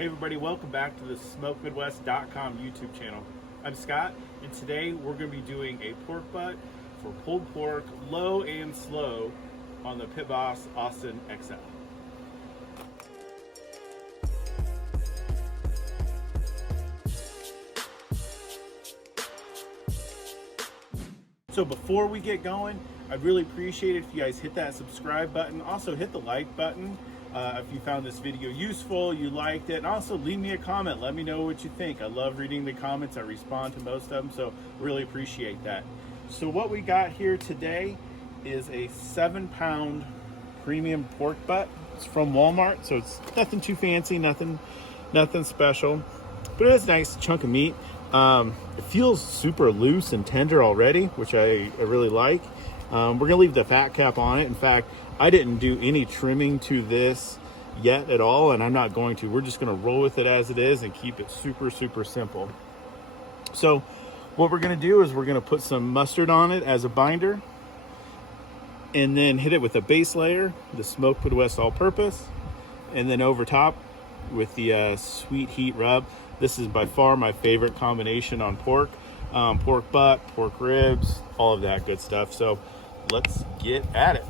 Hey everybody, welcome back to the SmokeMidwest.com YouTube channel. I'm Scott, and today we're going to be doing a pork butt for pulled pork, low and slow, on the Pit Boss Austin XL. So before we get going, I'd really appreciate it if you guys hit that subscribe button. Also hit the like button if you found this video useful, you liked it, and also leave me a comment. Let me know what you think. I love reading the comments. I respond to most of them, so really appreciate that. So what we got here today is a 7-pound premium pork butt. It's from Walmart, so it's nothing too fancy, nothing special, but it is a nice chunk of meat. It feels super loose and tender already, which I really like. We're gonna leave the fat cap on it. In fact, I didn't do any trimming to this yet at all, and I'm not going to. We're just gonna roll with it as it is and keep it super simple. So what we're gonna do is we're gonna put some mustard on it as a binder, and then hit it with a base layer, the Smoked Midwest all-purpose, and then over top with the sweet heat rub. This is by far my favorite combination on pork. Pork butt, pork ribs, all of that good stuff. So let's get at it.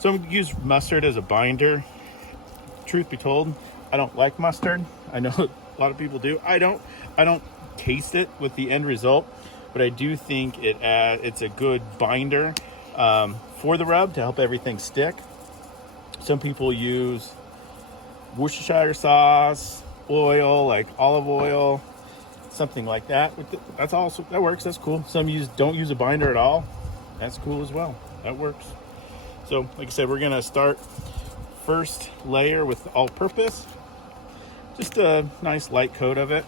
So I'm going to use mustard as a binder. Truth be told, I don't like mustard. I know a lot of people do. I don't taste it with the end result, but I do think it's a good binder for the rub to help everything stick. Some people use Worcestershire sauce, oil, like olive oil, something like that. That works. That's cool. Some don't use a binder at all. That's cool as well. That works. So, like I said, we're gonna start first layer with all-purpose. Just a nice light coat of it.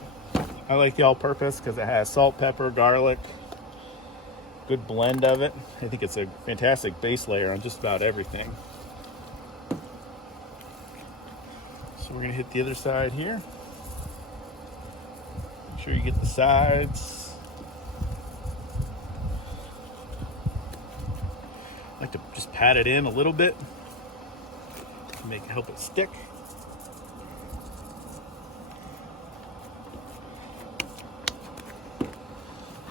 I like the all-purpose because it has salt, pepper, garlic. Good blend of it. I think it's a fantastic base layer on just about everything. So we're gonna hit the other side here. Make sure you get the sides. I like to just pat it in a little bit to help it stick.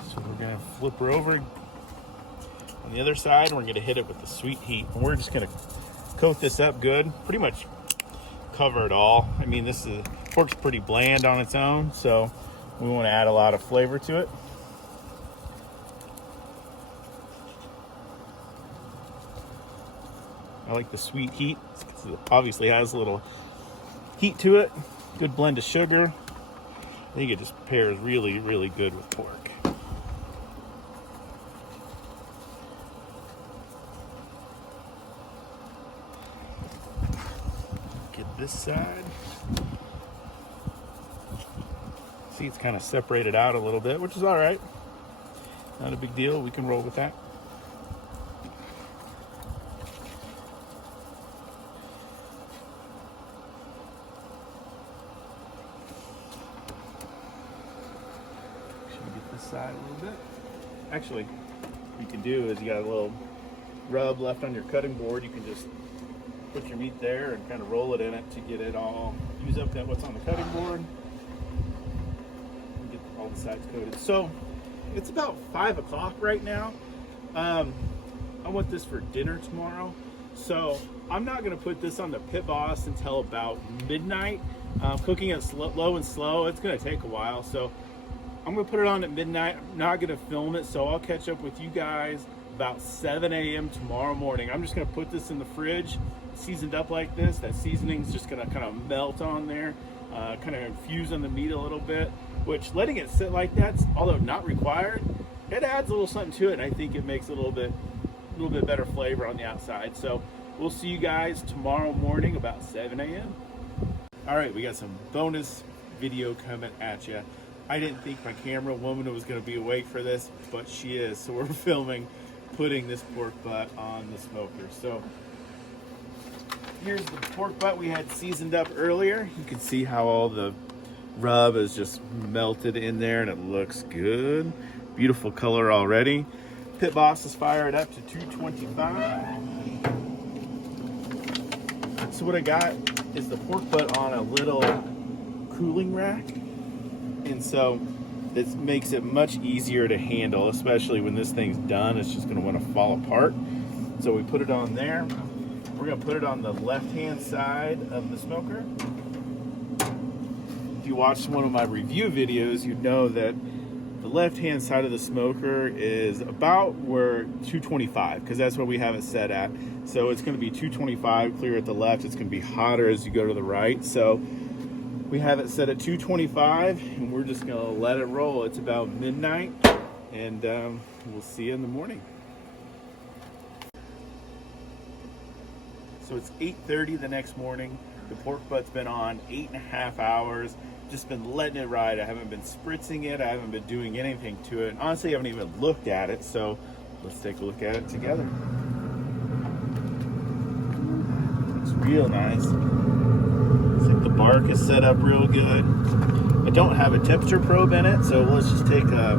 So we're gonna flip her over on the other side, and we're gonna hit it with the sweet heat. And we're just gonna coat this up good, pretty much cover it all. I mean, pork's pretty bland on its own, so we want to add a lot of flavor to it. I like the sweet heat. It obviously has a little heat to it. Good blend of sugar. I think it just pairs really good with pork. Get this side. See, it's kind of separated out a little bit, which is all right. Not a big deal. We can roll with that. Side a little bit. Actually, what you can do is you got a little rub left on your cutting board. You can just put your meat there and kind of roll it in it to get it all, use up what's on the cutting board and get all the sides coated. So it's about 5 o'clock right now. I want this for dinner tomorrow, so I'm not going to put this on the Pit Boss until about midnight. Cooking it low and slow, it's going to take a while, so I'm gonna put it on at midnight. I'm not gonna film it, so I'll catch up with you guys about 7 a.m. tomorrow morning. I'm just gonna put this in the fridge, seasoned up like this. That seasoning's just gonna kind of melt on there, kind of infuse on the meat a little bit, which letting it sit like that, although not required, it adds a little something to it, and I think it makes a little bit better flavor on the outside. So we'll see you guys tomorrow morning about 7 a.m. All right, we got some bonus video coming at you. I didn't think my camera woman was going to be awake for this, but she is. So we're filming putting this pork butt on the smoker. So here's the pork butt we had seasoned up earlier. You can see how all the rub is just melted in there, and it looks good. Beautiful color already. Pit Boss is fired up to 225. So So what I got is the pork butt on a little cooling rack. And so this makes it much easier to handle, especially when this thing's done. It's just gonna wanna fall apart. So we put it on there. We're gonna put it on the left-hand side of the smoker. If you watched one of my review videos, you'd know that the left-hand side of the smoker is about where 225, because that's what we have it set at. So it's gonna be 225 clear at the left. It's gonna be hotter as you go to the right. So we have it set at 225, and we're just gonna let it roll. It's about midnight, and we'll see you in the morning. So it's 8:30 the next morning. The pork butt's been on 8.5 hours. Just been letting it ride. I haven't been spritzing it. I haven't been doing anything to it. Honestly, I haven't even looked at it. So let's take a look at it together. Looks real nice. Looks like the bark is set up real good. I don't have a temperature probe in it, so let's just take a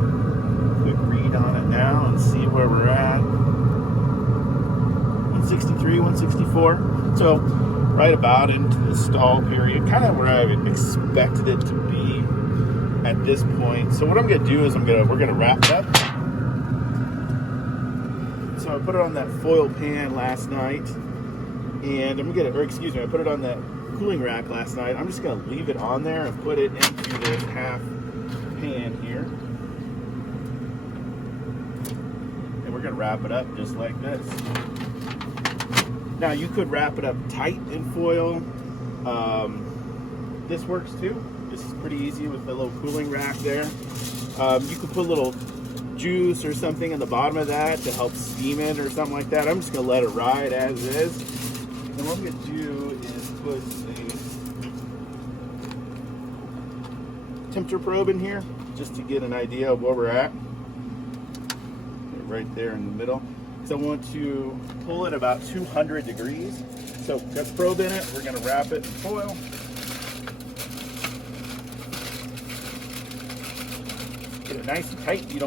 quick read on it now and see where we're at. 163, 164. So right about into the stall period, kind of where I expected it to be at this point. So what I'm gonna do is we're gonna wrap it up. So I put it on that foil pan last night, and I put it on that cooling rack last night. I'm just gonna leave it on there and put it into this half pan here. And we're gonna wrap it up just like this. Now you could wrap it up tight in foil. This works too. This is pretty easy with the little cooling rack there. You could put a little juice or something in the bottom of that to help steam it or something like that. I'm just gonna let it ride as is. And what I'm gonna do is put a temperature probe in here just to get an idea of where we're at. Right there in the middle. So I want to pull it about 200 degrees. So got the probe in it. We're gonna wrap it in foil. Get it nice and tight. You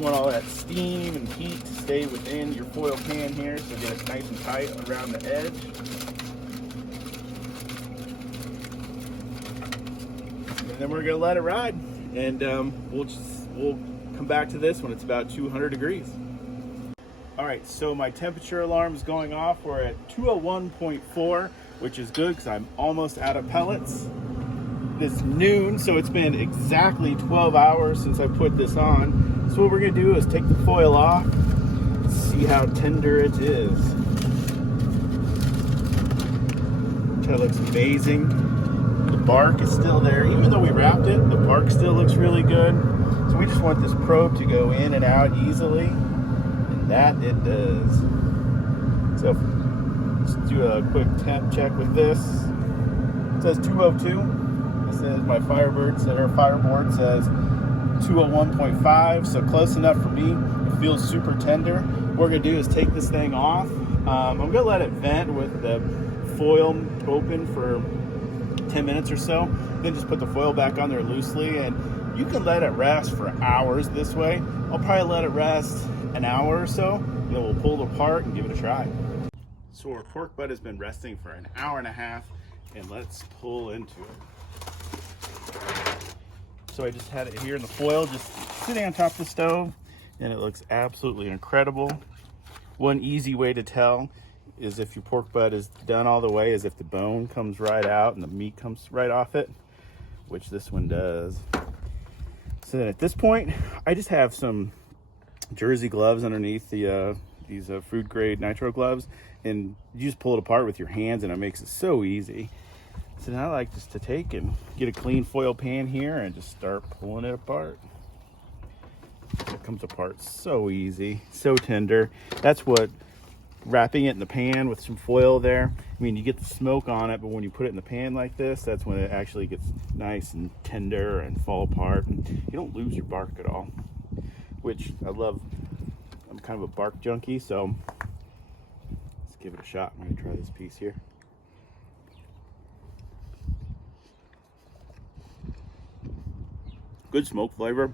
want all that steam and heat to stay within your foil pan here. So get it nice and tight around the edge. And then we're gonna let it ride. And we'll come back to this when it's about 200 degrees. All right, so my temperature alarm is going off. We're at 201.4, which is good because I'm almost out of pellets. It's noon, so it's been exactly 12 hours since I put this on. So what we're gonna do is take the foil off, see how tender it is. That looks amazing. The bark is still there. Even though we wrapped it, the bark still looks really good. So we just want this probe to go in and out easily, and that it does. So let's do a quick temp check with this. It says 202. It says my fireboard says 201.5, so close enough for me. It feels super tender. What we're gonna do is take this thing off. I'm gonna let it vent with the foil open for 10 minutes or so, then just put the foil back on there loosely, and you can let it rest for hours this way. I'll probably let it rest an hour or so, and then we'll pull it apart and give it a try. So our pork butt has been resting for an hour and a half, and let's pull into it. So I just had it here in the foil, just sitting on top of the stove, and it looks absolutely incredible. One easy way to tell is if your pork butt is done all the way is if the bone comes right out and the meat comes right off it, which this one does. So then at this point, I just have some jersey gloves underneath these food grade nitro gloves, and you just pull it apart with your hands, and it makes it so easy. So now I like just to take and get a clean foil pan here and just start pulling it apart. It comes apart so easy, so tender. That's what wrapping it in the pan with some foil there, I mean, you get the smoke on it, but when you put it in the pan like this, that's when it actually gets nice and tender and fall apart, and you don't lose your bark at all, which I love. I'm kind of a bark junkie, so let's give it a shot. I'm gonna try this piece here. Good smoke flavor,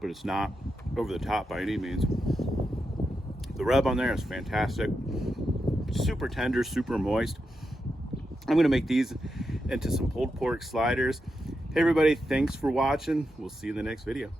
but it's not over the top by any means. The rub on there is fantastic. super tender, super moist. I'm gonna make these into some pulled pork sliders. Hey everybody, thanks for watching. We'll see you in the next video.